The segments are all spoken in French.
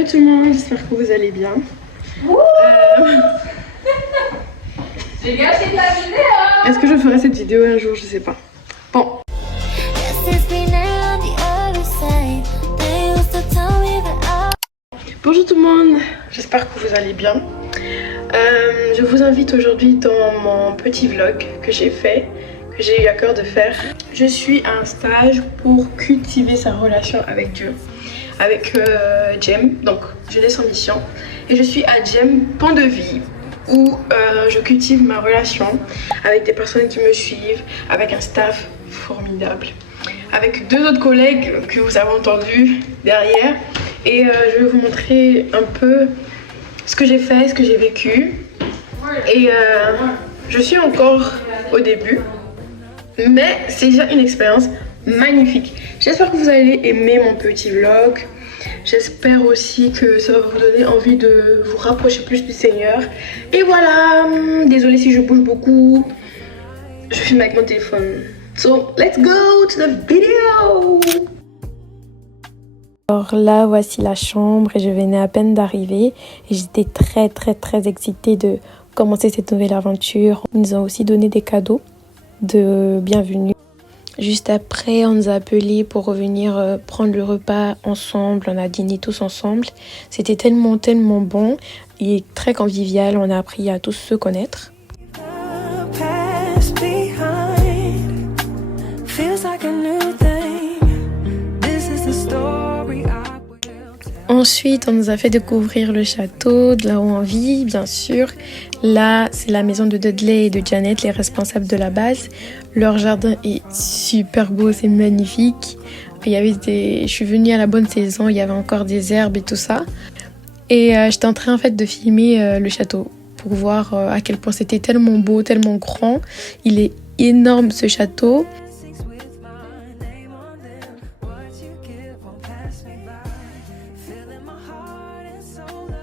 Hello tout le monde, j'espère que vous allez bien. J'ai gâché ta vidéo. Est-ce que je ferai cette vidéo un jour? Je sais pas. Bon. Bonjour tout le monde, j'espère que vous allez bien. Je vous invite aujourd'hui dans mon petit vlog que j'ai fait, que j'ai eu à cœur de faire. Je suis à un stage pour cultiver sa relation avec Dieu, avec Jem. Donc je laisse en mission et je suis à Jem Pont de Vie où je cultive ma relation avec des personnes qui me suivent, avec un staff formidable, avec deux autres collègues que vous avez entendus derrière. Et je vais vous montrer un peu ce que j'ai fait, ce que j'ai vécu. Et je suis encore au début, mais c'est déjà une expérience magnifique. J'espère que vous allez aimer mon petit vlog. J'espère aussi que ça va vous donner envie de vous rapprocher plus du Seigneur. Et voilà, désolée si je bouge beaucoup. Je filme avec mon téléphone. So, let's go to the video! Alors là, voici la chambre et je venais à peine d'arriver et j'étais très excitée de commencer cette nouvelle aventure. Ils nous ont aussi donné des cadeaux de bienvenue. Juste après, on nous a appelés pour revenir prendre le repas ensemble. On a dîné tous ensemble. C'était tellement bon et très convivial. On a appris à tous se connaître. Ensuite, on nous a fait découvrir le château, de là où on vit, bien sûr. Là, c'est la maison de Dudley et de Janet, les responsables de la base. Leur jardin est super beau, c'est magnifique. Je suis venue à la bonne saison, il y avait encore des herbes et tout ça. Et j'étais en train en fait de filmer le château pour voir à quel point c'était tellement beau, tellement grand. Il est énorme ce château.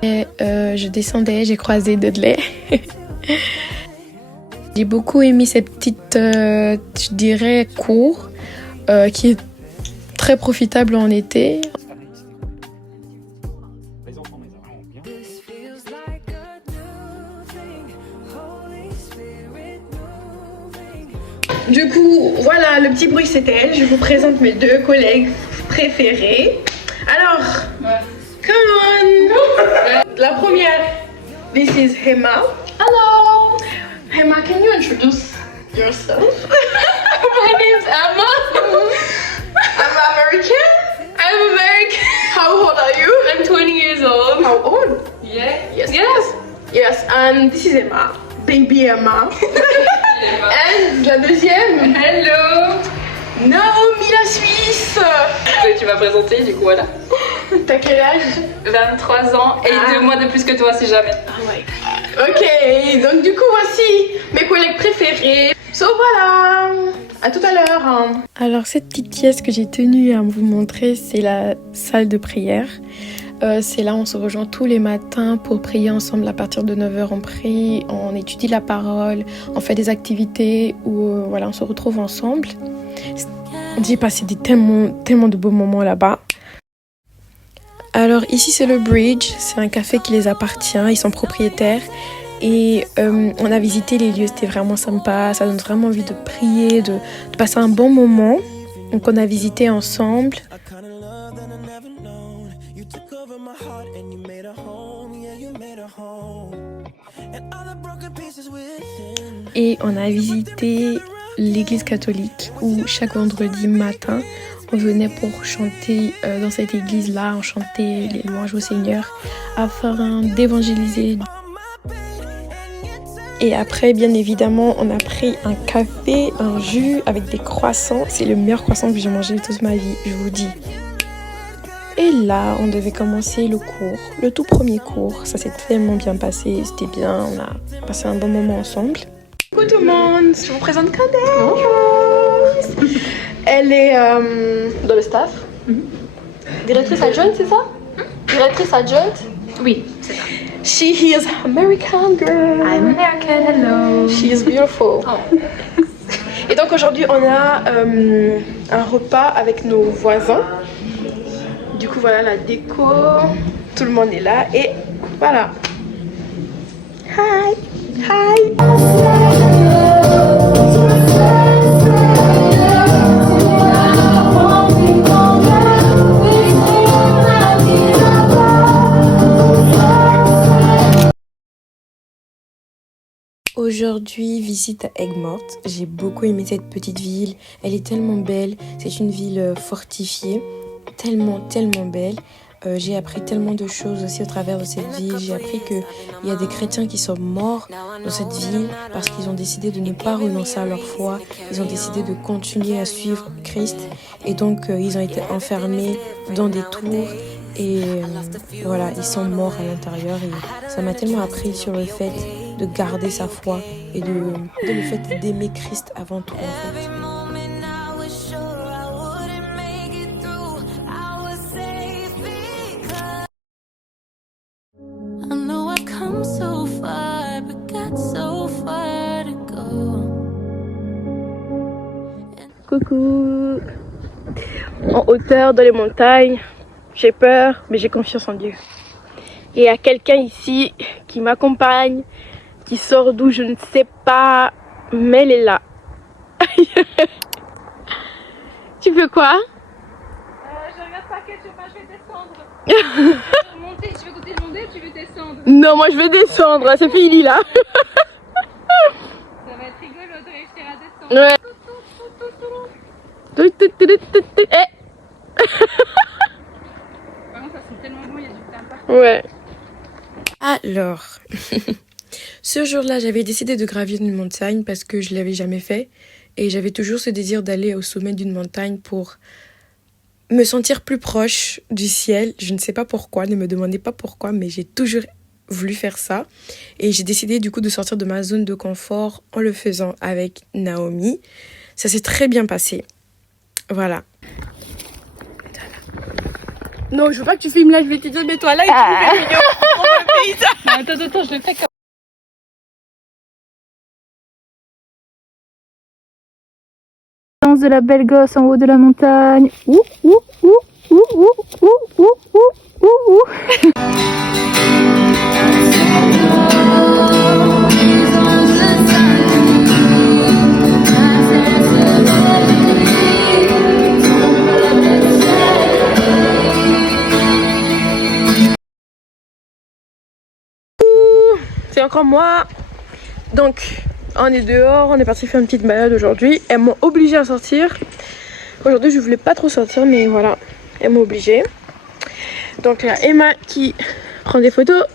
Et je descendais, j'ai croisé Dudley. J'ai beaucoup aimé cette petite, je dirais, cour qui est très profitable en été. Du coup, voilà, le petit bruit c'était elle. Je vous présente mes deux collègues préférés. Alors, come on! La première, this is Hema. Hello! Hema, can you introduce yourself? My name's Emma. I'm American. I'm American. How old are you? I'm 20 years old. How old? Yeah. Yes. Yes, and this is Emma. Baby Emma. And la deuxième, Hello. Naomi la Suisse. Tu m'as présenté, du coup, voilà. T'as quel âge? 23 ans et 2 mois de plus que toi, si jamais. Oh my god. Ok, donc du coup, voici mes collègues préférés. So voilà, à tout à l'heure. Alors cette petite pièce que j'ai tenu à vous montrer, c'est la salle de prière. C'est là où on se rejoint tous les matins pour prier ensemble à partir de 9h. On prie, on étudie la parole, on fait des activités où voilà, on se retrouve ensemble. J'ai passé tellement de beaux moments là-bas. Alors ici c'est le Bridge, c'est un café qui les appartient, ils sont propriétaires. Et on a visité les lieux, c'était vraiment sympa, ça donne vraiment envie de prier, de passer un bon moment. Donc on a visité ensemble. Et on a visité l'église catholique où chaque vendredi matin on venait pour chanter dans cette église-là, on chantait les louanges au Seigneur afin d'évangéliser. Et après, bien évidemment, on a pris un café, un jus avec des croissants. C'est le meilleur croissant que j'ai mangé de toute ma vie, je vous dis. Et là, on devait commencer le cours, le tout premier cours. Ça s'est tellement bien passé, c'était bien, on a passé un bon moment ensemble. Coucou tout le monde, je vous présente Candace. Bonjour. Elle est dans le staff. Directrice adjointe, c'est ça? Directrice adjointe? Oui, c'est ça. She is American girl. I'm American, hello. She is beautiful. Oh. Et donc aujourd'hui on a un repas avec nos voisins. Du coup voilà la déco. tout le monde est là et voilà. Hi, hi. Aujourd'hui, visite à Aigues-Mortes. J'ai beaucoup aimé cette petite ville. Elle est tellement belle. C'est une ville fortifiée. Tellement belle. J'ai appris tellement de choses aussi au travers de cette ville. J'ai appris qu'il y a des chrétiens qui sont morts dans cette ville parce qu'ils ont décidé de ne pas renoncer à leur foi. Ils ont décidé de continuer à suivre Christ. Et donc, ils ont été enfermés dans des tours. Et voilà, ils sont morts à l'intérieur. Et ça m'a tellement appris sur le fait de garder sa foi et le fait d'aimer Christ avant tout, en fait. Coucou. En hauteur, dans les montagnes. J'ai peur, mais j'ai confiance en Dieu. Et il y a quelqu'un ici qui m'accompagne, qui sort d'où je ne sais pas, mais elle est là. Tu fais quoi? Je regarde pas quel chemin je vais descendre. Monter, tu veux côté de monter ou tu veux descendre? Non, moi je vais descendre, c'est fini là. Ça va être rigolo de réussir à descendre. Ouais. Par contre, ça sent tellement bon, il y a du pain partout. Ouais. Alors, ce jour-là, j'avais décidé de gravir une montagne parce que je ne l'avais jamais fait. Et j'avais toujours ce désir d'aller au sommet d'une montagne pour me sentir plus proche du ciel. Je ne sais pas pourquoi, ne me demandez pas pourquoi, mais j'ai toujours voulu faire ça. Et j'ai décidé du coup de sortir de ma zone de confort en le faisant avec Naomi. Ça s'est très bien passé. Voilà. Non, je veux pas que tu filmes là, je vais te dire mets-toi là et tu fais une vidéo. Attends, je le fais comme Danse de la belle gosse en haut de la montagne. Ouh, ouh, ouh, ouh, ouh, ouh, ouh, ouh, ouh, ouh. C'est encore moi. Donc, on est dehors, on est parti faire une petite balade aujourd'hui. Elles m'ont obligée à sortir. Aujourd'hui, je voulais pas trop sortir, mais voilà, elles m'ont obligée. Donc, il y a Emma qui prend des photos.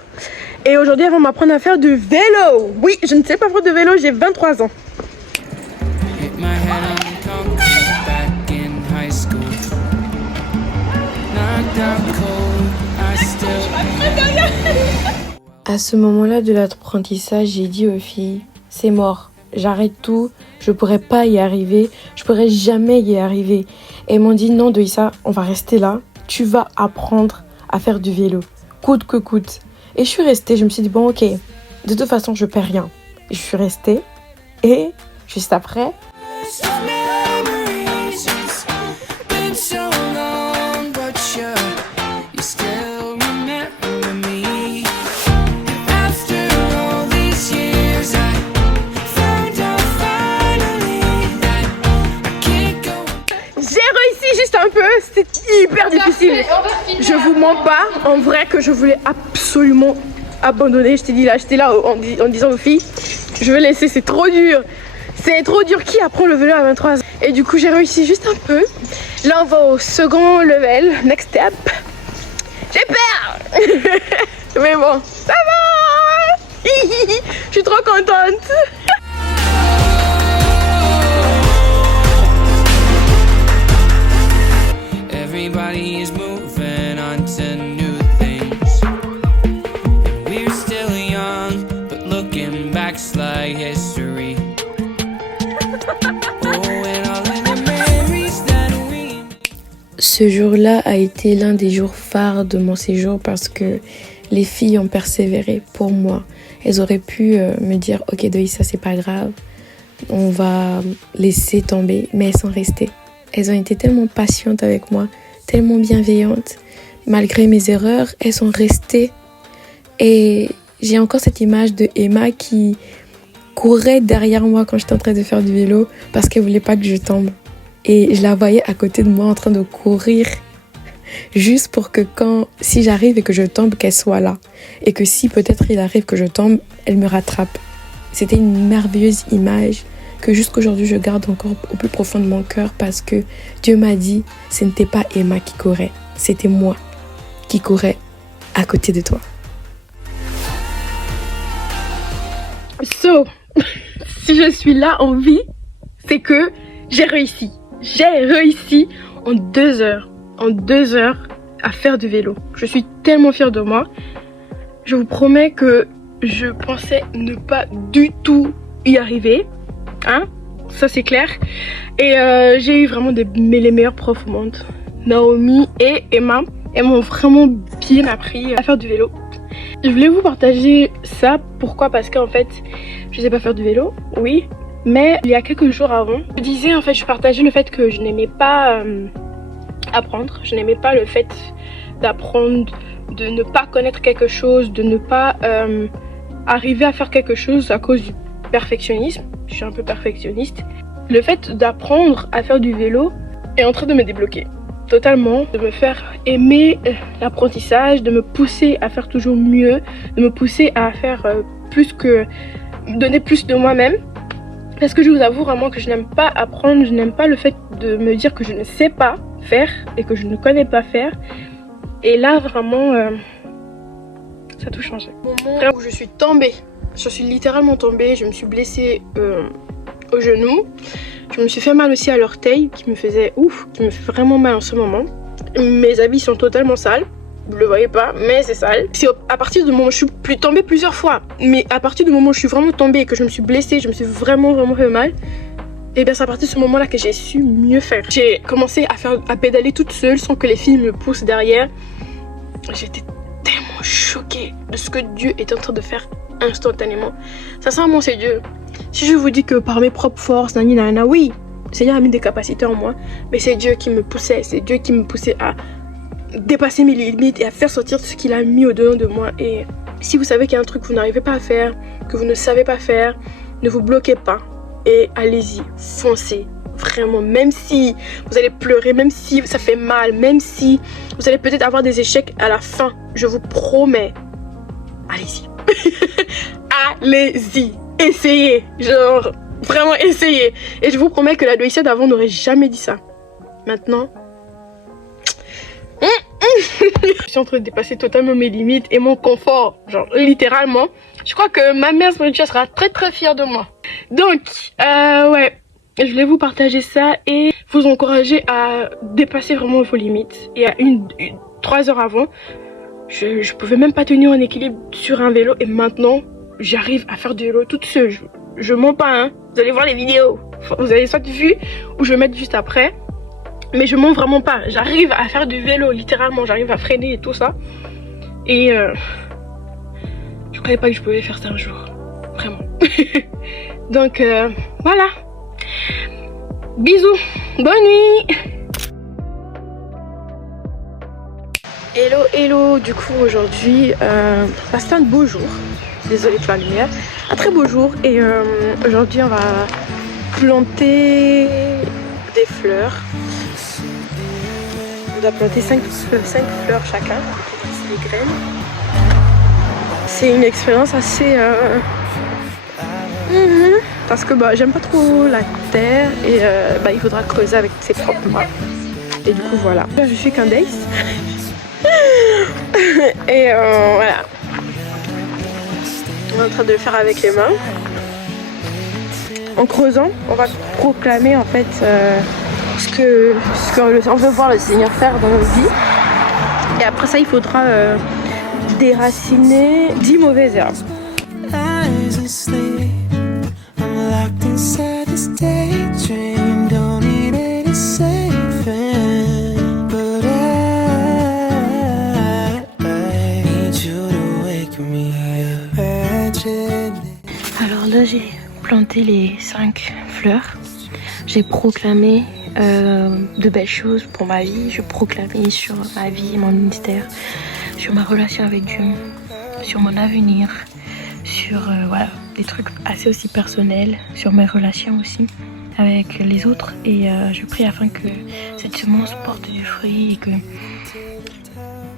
Et aujourd'hui, elles vont m'apprendre à faire du vélo. Oui, je ne sais pas faire de vélo, j'ai 23 ans. À ce moment-là de l'apprentissage, j'ai dit aux filles, c'est mort, j'arrête tout, je pourrais pas y arriver, je pourrais jamais y arriver. Et elles m'ont dit, non Doïssa, on va rester là, tu vas apprendre à faire du vélo, coûte que coûte. Et je suis restée, je me suis dit, bon ok, de toute façon je perds rien. Et je suis restée et juste après... Un peu, c'était hyper difficile. Je vous mens pas, en vrai que je voulais absolument abandonner. J'étais là en disant aux filles, je vais laisser, c'est trop dur. C'est trop dur, qui apprend le vélo à 23 ans? Et du coup j'ai réussi juste un peu. Là on va au second level, next step. J'ai peur. Mais bon, ça va. Je suis trop contente. Everybody is moving on to new things. And we're still young, but looking back's like history. Ce jour-là a été l'un des jours phares de mon séjour parce que les filles ont persévéré pour moi. Elles auraient pu me dire « Ok Doïssa, c'est pas grave, on va laisser tomber », mais elles sont restées. Elles ont été tellement patientes avec moi, tellement bienveillantes, malgré mes erreurs, elles sont restées. Et j'ai encore cette image de Emma qui courait derrière moi quand j'étais en train de faire du vélo parce qu'elle voulait pas que je tombe. Et je la voyais à côté de moi en train de courir juste pour que si j'arrive et que je tombe, qu'elle soit là. Et que si peut-être il arrive que je tombe, elle me rattrape. C'était une merveilleuse image que jusqu'aujourd'hui je garde encore au plus profond de mon cœur parce que Dieu m'a dit, ce n'était pas Emma qui courait, c'était moi qui courais à côté de toi. So, si je suis là en vie, c'est que j'ai réussi. J'ai réussi en 2 heures. En 2 heures à faire du vélo. Je suis tellement fière de moi. Je vous promets que je pensais ne pas du tout y arriver. Hein? Ça c'est clair. Et j'ai eu vraiment les meilleurs profs au monde. Naomi et Emma. Elles m'ont vraiment bien appris à faire du vélo. Je voulais vous partager ça. Pourquoi? Parce qu'en fait, je sais pas faire du vélo, oui. Mais il y a quelques jours avant, je partageais le fait que je n'aimais pas apprendre. Je n'aimais pas le fait d'apprendre, de ne pas connaître quelque chose, de ne pas arriver à faire quelque chose à cause du perfectionnisme. Je suis un peu perfectionniste. Le fait d'apprendre à faire du vélo est en train de me débloquer totalement, de me faire aimer l'apprentissage, de me pousser à faire toujours mieux, de me pousser à faire donner plus de moi-même. Parce que je vous avoue vraiment que je n'aime pas apprendre, je n'aime pas le fait de me dire que je ne sais pas faire et que je ne connais pas faire. Et là vraiment, ça a tout changé. Au moment où je suis tombée, je suis littéralement tombée, je me suis blessée au genou. Je me suis fait mal aussi à l'orteil qui me fait vraiment mal en ce moment. Mes habits sont totalement sales. Vous le voyez pas, mais c'est sale. C'est à partir du moment où je suis tombée plusieurs fois, mais à partir du moment où je suis vraiment tombée et que je me suis blessée, je me suis vraiment fait mal. Et bien c'est à partir de ce moment-là que j'ai su mieux faire. J'ai commencé à pédaler toute seule sans que les filles me poussent derrière. J'étais tellement choquée de ce que Dieu est en train de faire instantanément. Sincèrement, c'est Dieu. Si je vous dis que par mes propres forces, oui, le Seigneur a mis des capacités en moi, mais c'est Dieu qui me poussait, c'est Dieu qui me poussait à dépasser mes limites et à faire sortir ce qu'il a mis au-dedans de moi. Et si vous savez qu'il y a un truc que vous n'arrivez pas à faire, que vous ne savez pas faire, ne vous bloquez pas et allez-y, foncez. Vraiment, même si vous allez pleurer, même si ça fait mal, même si vous allez peut-être avoir des échecs à la fin, je vous promets, allez-y. Allez-y, essayez, genre vraiment essayez. Et je vous promets que la Loïcia d'avant n'aurait jamais dit ça. Maintenant, je suis en train de dépasser totalement mes limites et mon confort, genre littéralement. Je crois que ma mère spirituelle sera très très fière de moi. Donc, ouais, je voulais vous partager ça et vous encourager à dépasser vraiment vos limites. Et à 3 heures avant, je pouvais même pas tenir en équilibre sur un vélo et maintenant, j'arrive à faire du vélo toute seule. Je mens pas, hein. Vous allez voir les vidéos. Vous avez soit vu ou je vais mettre juste après. Mais je mens vraiment pas. J'arrive à faire du vélo, littéralement. J'arrive à freiner et tout ça. Et je croyais pas que je pouvais faire ça un jour. Vraiment. Donc, voilà. Bisous. Bonne nuit. Hello, hello. Du coup, aujourd'hui, c'est un beau jour. Désolée pour la lumière. Un très beau jour. Et aujourd'hui, on va planter des fleurs. On doit planter 5 fleurs chacun. Ici les graines. C'est une expérience assez... parce que j'aime pas trop la terre et il faudra creuser avec ses propres mains. Et du coup voilà. Là je suis Candace. Et voilà. On est en train de le faire avec les mains. En creusant, on va proclamer en fait ce que on veut voir le Seigneur faire dans nos vies. Et après ça, il faudra déraciner 10 mauvaises herbes. Alors là, j'ai planté les 5 fleurs. J'ai proclamé de belles choses pour ma vie. Je proclamais sur ma vie, mon ministère, sur ma relation avec Dieu, sur mon avenir, sur voilà, des trucs assez aussi personnels, sur mes relations aussi avec les autres. Et je prie afin que cette semence porte du fruit et que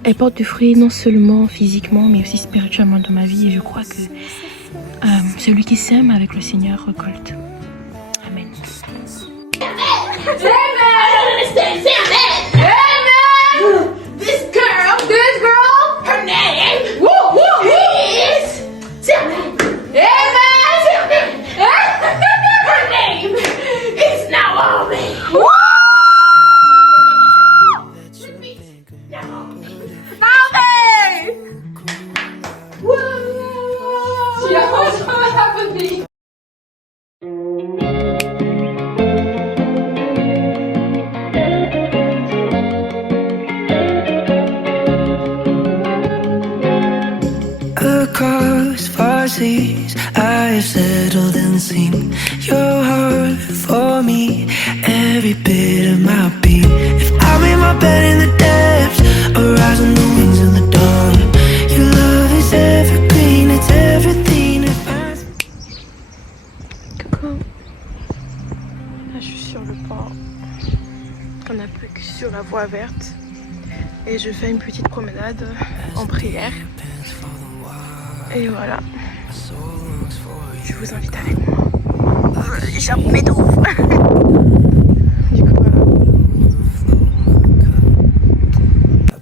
elle porte du fruit non seulement physiquement mais aussi spirituellement dans ma vie. Et je crois que celui qui sème avec le Seigneur récolte. Amen. This girl, her name, is Sylvan. Amen. Her name is Naomi. Across far seas, I have settled and seen your heart for me, every bit of my being. If I'm in my bed in the depths, or rise on the wings of the dawn, your love is evergreen, it's everything that finds. Coucou. Là, je suis sur le pont. On n'a plus que sur la voie verte. Et je fais une petite promenade en prière. Et voilà. Je vous invite avec moi. J'échappe mes ouf. Du coup, voilà.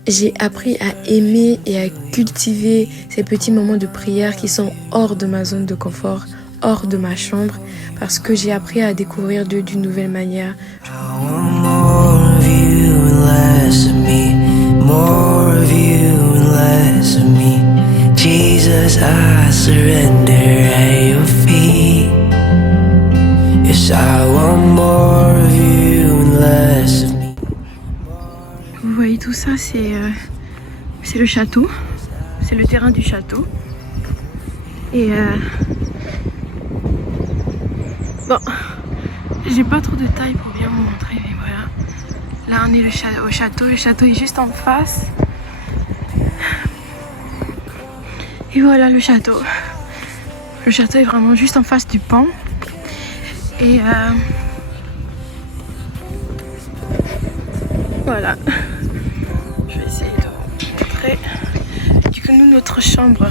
J'ai appris à aimer et à cultiver ces petits moments de prière qui sont hors de ma zone de confort, hors de ma chambre, parce que j'ai appris à découvrir Dieu d'une nouvelle manière. I want more of you and less of me, more of you and less of me. Jesus, I surrender at your feet. Yes, I want more of you and less of me. Vous voyez tout ça, c'est le château, c'est le terrain du château. Et bon, j'ai pas trop de taille pour bien vous montrer, mais voilà. Là on est au château, le château est juste en face. Et voilà le château. Le château est vraiment juste en face du pont. Et voilà. Je vais essayer de vous montrer. Du coup, nous, notre chambre,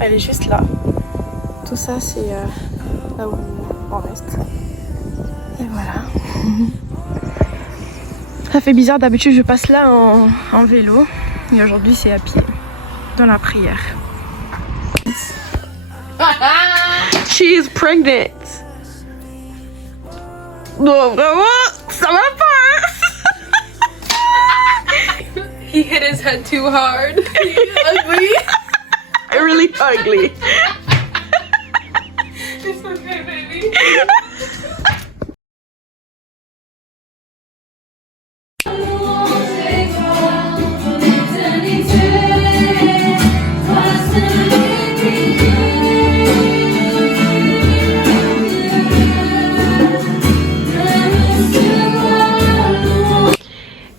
elle est juste là. Tout ça, c'est là où on reste. Et voilà. Ça fait bizarre, d'habitude, je passe là en vélo. Et aujourd'hui, c'est à pied, dans la prière. She is pregnant. Non, vraiment, ça va pas. He hit his head too hard. Ugly. Really ugly. It's okay, baby.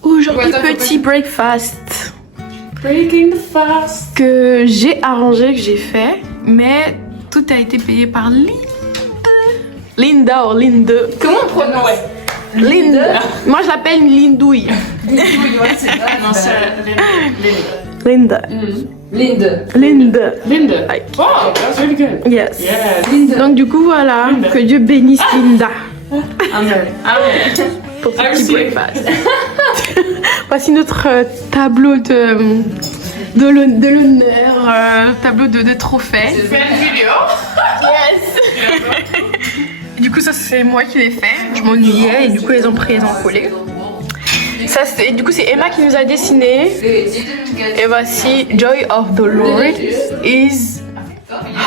Aujourd'hui, petit breakfast Breaking the fast. que j'ai arrangé, que j'ai fait, mais tout a été payé par Linda ou Linde. Comment on prononce? Linda. Moi, je l'appelle Lindouille. Non, c'est Linda. Linde. Linda. Linda. Like, Oh, that's really good. yes. Yeah. Donc du coup, voilà, que Dieu bénisse Linda Amen. Amen. pour ce I petit receive. breakfast. Voici notre tableau de l'honneur, tableau de trophées. Fan video. Du coup, ça c'est moi qui l'ai fait. Je m'ennuyais et du coup, ils ont pris, ils ont collé. Ça, du coup, c'est Emma qui nous a dessiné. Et voici Joy of the Lord is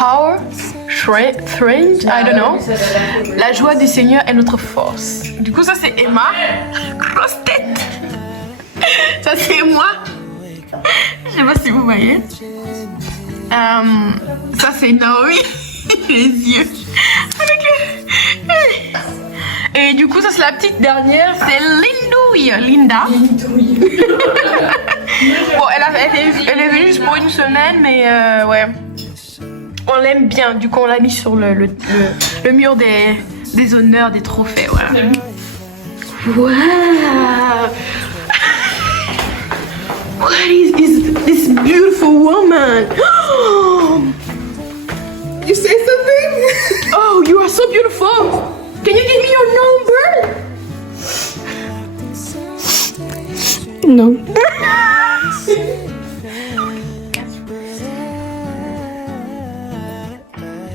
our strength. I don't know. La joie du Seigneur est notre force. Du coup, ça c'est Emma. Grosse tête. Ça c'est moi. Je sais pas si vous voyez. Ça c'est Naomi. Les yeux. Et du coup, ça c'est la petite dernière, c'est Lindouille, Linda. Bon, elle est venue juste pour une semaine, mais ouais. On l'aime bien, du coup on l'a mis sur le mur des honneurs, des trophées, voilà. Wow! What is this beautiful woman? You say something? Oh, you are so beautiful! Can you give me your number? No.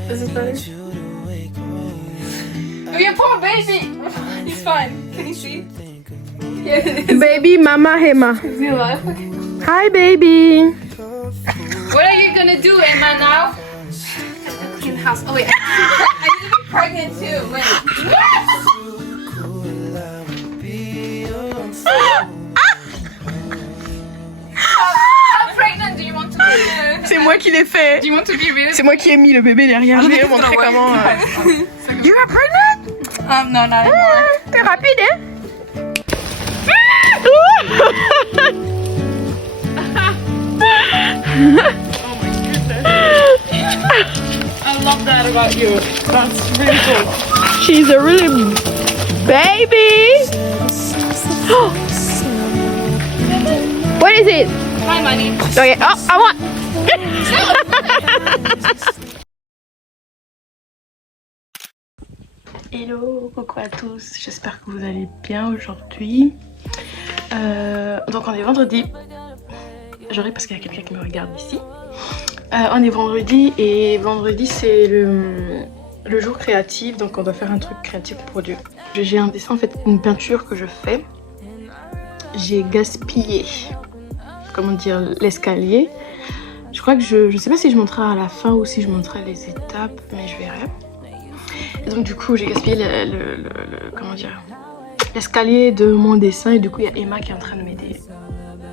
Is it better? We have poor baby. He's fine. Can you see? Yeah. Baby, mama, Emma. Is he alive? Hi, baby. What are you gonna do, Emma, now? Clean the house. Oh wait, I need to be pregnant too. Wait. I'm pregnant. Do you want to be? C'est moi qui l'ai fait. Do you want to be really? C'est moi qui ai mis le bébé derrière. Je vais vous montrer comment. You are pregnant? No, not anymore. T'es rapide, hein? I love that about you. That's really cool. She's a really baby. What is it? Hi, money. Okay. Oh, I want. Hello, coucou à tous. J'espère que vous allez bien aujourd'hui. Donc on est vendredi. J'aurais parce qu'il y a quelqu'un qui me regarde ici. On est vendredi et vendredi c'est le jour créatif, donc on doit faire un truc créatif pour Dieu. J'ai un dessin, en fait une peinture que je fais. J'ai gaspillé, comment dire, l'escalier. Je crois que je sais pas si je montrerai à la fin ou si je montrerai les étapes, mais je verrai. Et donc du coup j'ai gaspillé comment dire, l'escalier de mon dessin et du coup il y a Emma qui est en train de m'aider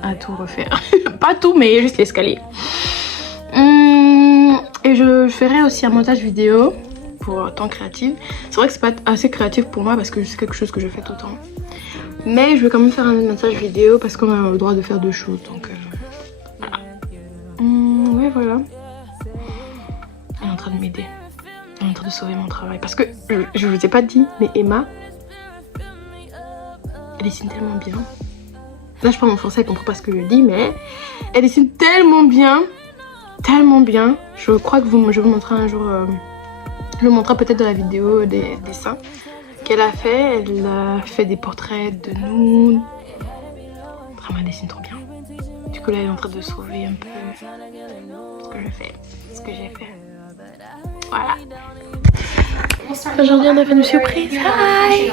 à tout refaire. Pas tout mais juste l'escalier. Et je ferai aussi un montage vidéo pour temps créatif. C'est vrai que c'est pas assez créatif pour moi parce que c'est quelque chose que je fais tout le temps. Mais je vais quand même faire un montage vidéo parce qu'on a le droit de faire deux choses. Donc voilà. Ouais voilà. Elle est en train de m'aider. Elle est en train de sauver mon travail. Parce que je vous ai pas dit, mais Emma, elle dessine tellement bien. Là je parle en français, elle comprend pas ce que je dis, mais elle dessine tellement bien. Tellement bien. Je crois que je vous montrerai un jour. Je vous montrerai peut-être dans la vidéo des dessins qu'elle a fait. Elle a fait des portraits de nous. Vraiment, elle dessine trop bien. Du coup, là, elle est en train de sauver un peu ce que je fais, ce que j'ai fait. Voilà. Aujourd'hui, on a fait une surprise. Hi!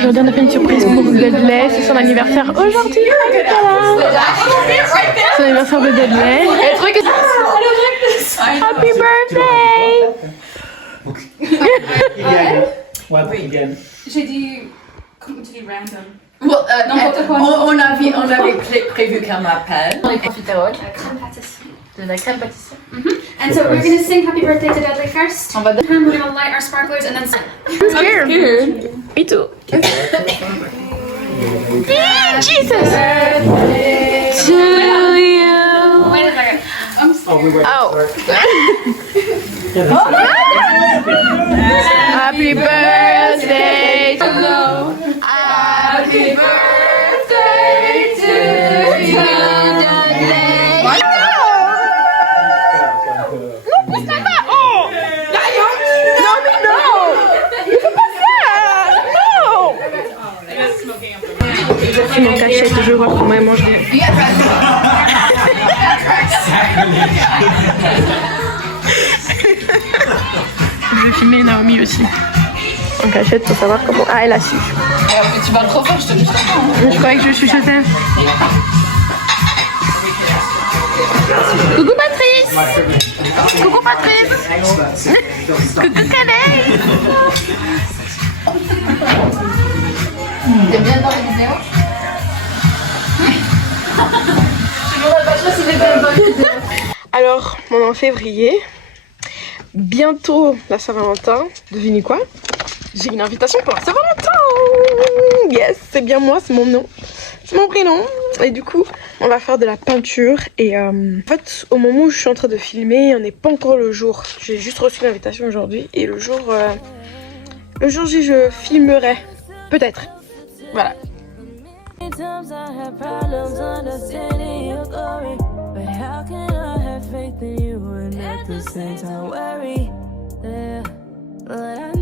Aujourd'hui, on a fait une surprise pour Dudley. C'est son anniversaire aujourd'hui. Son anniversaire de Dudley. Happy birthday! Again. J'ai dit, comme tu dis, random. Well, N'importe quoi. on avait prévu qu'elle m'appelle. On est profiterole. Crème pâtisserie. De la crème pâtisserie. And so we're gonna sing happy birthday to Dudley first. On va And we're gonna light our sparklers and then sing. Scared. Me too. Jesus! To you. Wait a second. Oh. Happy birthday to you. Happy birthday to you, Dudley. No! Non, c'est pas. Oh! Non, mais non! Il faut pas ça! Non! Je fume en cachette, je vois comment elle mange des... Je vais filmer Naomi aussi. En cachette pour savoir comment... Ah, elle a su. Tu parles trop fort, je te dis pas. Je croyais que je chuchotais. Coucou Patrice. Coucou Patrice. Coucou Cadet. T'aimes bien dans les vidéos? Alors, on est en février. Bientôt la Saint-Valentin. Devinez quoi? J'ai une invitation pour la Saint-Valentin. Yes, c'est bien moi, c'est mon nom. C'est mon prénom. Et du coup, on va faire de la peinture. Et en fait, au moment où je suis en train de filmer, on n'est pas encore le jour. J'ai juste reçu l'invitation aujourd'hui. Et le jour J, je filmerai. Peut-être. Voilà. Times I had problems understanding your glory, but how can I have faith in you and at the same time worry? Yeah, but I